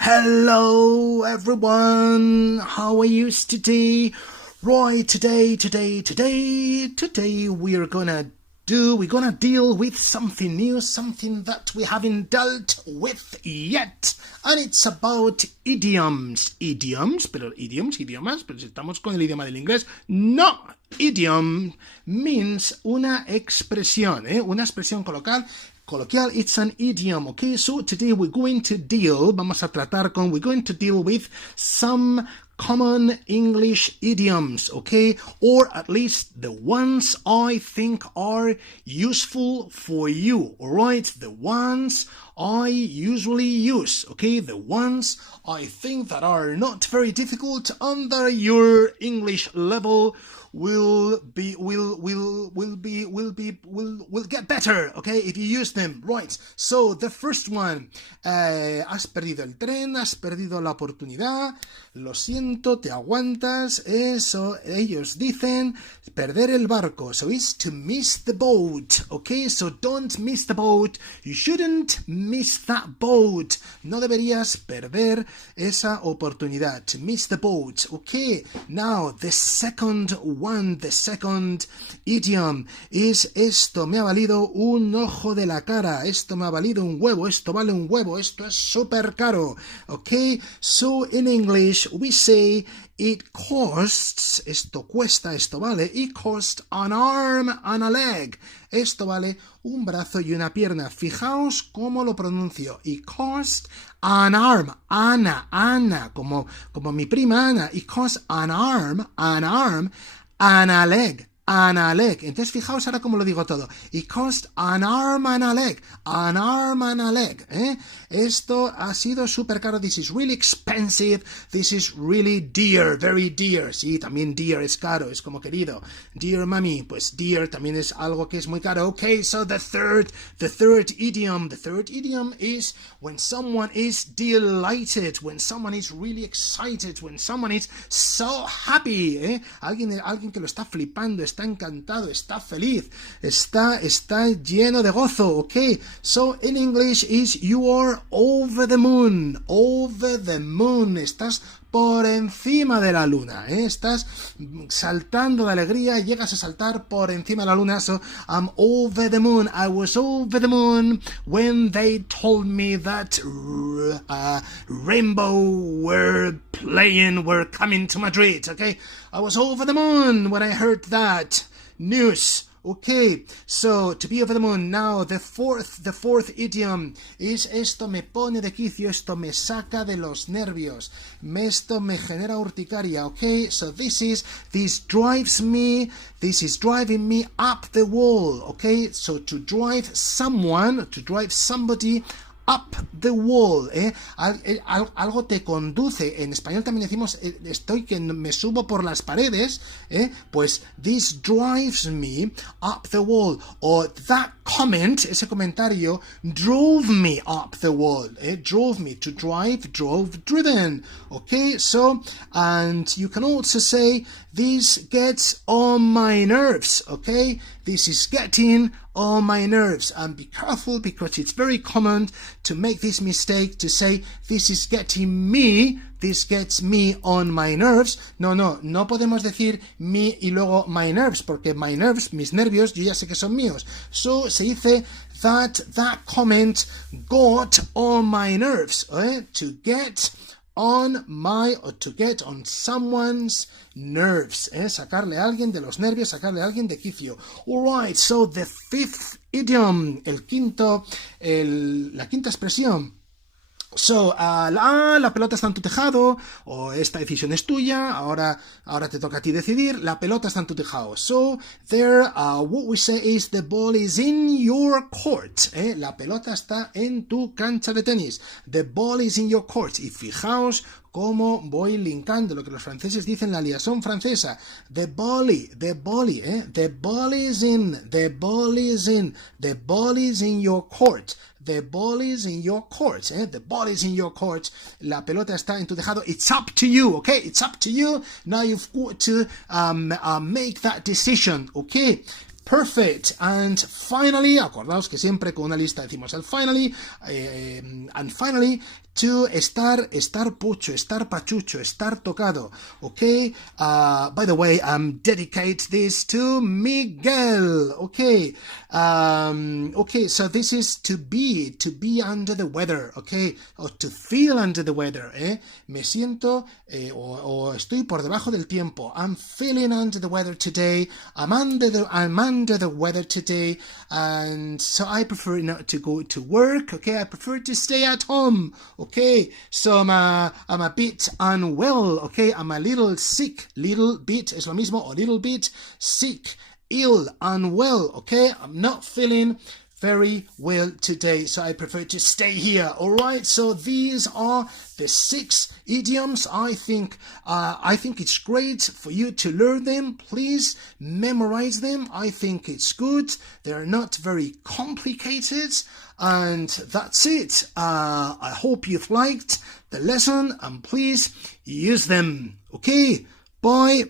Hello everyone, how are you today? Right, today we're gonna deal with something new, something that we haven't dealt with yet, and it's about idioms. Idioms, idiomas, pero si estamos con el idioma del inglés, no. Idiom means una expresión, una expresión coloquial, it's an idiom, okay? So today we're going to deal with some common English idioms, okay? Or at least the ones I think are useful for you, alright? The ones I usually use, okay? The ones I think that are not very difficult under your English level will get better, okay, if you use them, right? So the first one, has perdido el tren, has perdido la oportunidad, lo siento, te aguantas, eso, ellos dicen, perder el barco, so it's to miss the boat, okay, so don't miss the boat, you shouldn't miss that boat, no deberías perder esa oportunidad, to miss the boat, okay, now the second idiom is esto me ha valido un ojo de la cara, esto me ha valido un huevo, esto vale un huevo, esto es súper caro, okay, so in English we say it costs, esto cuesta, esto vale, it costs an arm and a leg, esto vale un brazo y una pierna, fijaos cómo lo pronuncio, it costs an arm, Ana, como mi prima Ana, it costs an arm, and a leg. Entonces fijaos ahora cómo lo digo todo. It cost an arm and a leg. Esto ha sido súper caro. This is really expensive. This is really dear, very dear. Sí, también dear es caro, es como querido. Dear mami, pues dear también es algo que es muy caro. Okay, so the third idiom. The third idiom is when someone is delighted, when someone is really excited, when someone is so happy. Alguien que lo está flipando, está encantado, está feliz, está lleno de gozo, okay? So in English is you are over the moon, estás por encima de la luna, estás saltando de alegría, llegas a saltar por encima de la luna, so I'm over the moon, I was over the moon when they told me that Rainbow were coming to Madrid, okay, I was over the moon when I heard that news. Okay, so to be over the moon. Now the fourth idiom is esto me pone de quicio, esto me saca de los nervios, esto me genera urticaria. Okay, so this is driving me up the wall. Okay, so to drive somebody up the wall, algo te conduce. En español también decimos estoy que me subo por las paredes, pues this drives me up the wall, or that comment, ese comentario drove me up the wall, drove me, to drive, driven, okay, so, and you can also say this gets on my nerves, okay, this is getting on my nerves, and be careful because it's very common to make this mistake to say this gets me on my nerves. No podemos decir me y luego my nerves, porque my nerves, mis nervios, yo ya sé que son míos. So se dice that comment got on my nerves, to get on someone's nerves, sacarle a alguien de los nervios, sacarle a alguien de quicio. Alright, so the fifth idiom, la quinta expresión. So, la pelota está en tu tejado, o esta decisión es tuya, ahora te toca a ti decidir, la pelota está en tu tejado. So, there, what we say is the ball is in your court, la pelota está en tu cancha de tenis, the ball is in your court, y fijaos cómo voy linkando lo que los franceses dicen, la liaison francesa, the ball is in your court. The ball is in your court, the ball is in your court, la pelota está en tu tejado, it's up to you, okay, it's up to you, now you've got to make that decision, okay. Perfect. And finally, acordaos que siempre con una lista decimos el finally, and finally, to estar pucho, estar pachucho, estar tocado. Okay? By the way, dedicate this to Miguel. Okay? Okay, so this is to be under the weather. Okay? Or to feel under the weather. Me siento o estoy por debajo del tiempo. I'm feeling under the weather today. I'm under the weather today, and so I prefer not to go to work. Okay, I prefer to stay at home. Okay, so I'm a bit unwell. Okay, I'm a little sick. Little bit es lo mismo, or little bit sick, ill, unwell. Okay, I'm not feeling very well today, so I prefer to stay here. All right, so these are the 6 idioms. I think it's great for you to learn them. Please memorize them. I think it's good. They're not very complicated, and that's it. I hope you've liked the lesson, and please use them. Okay, bye.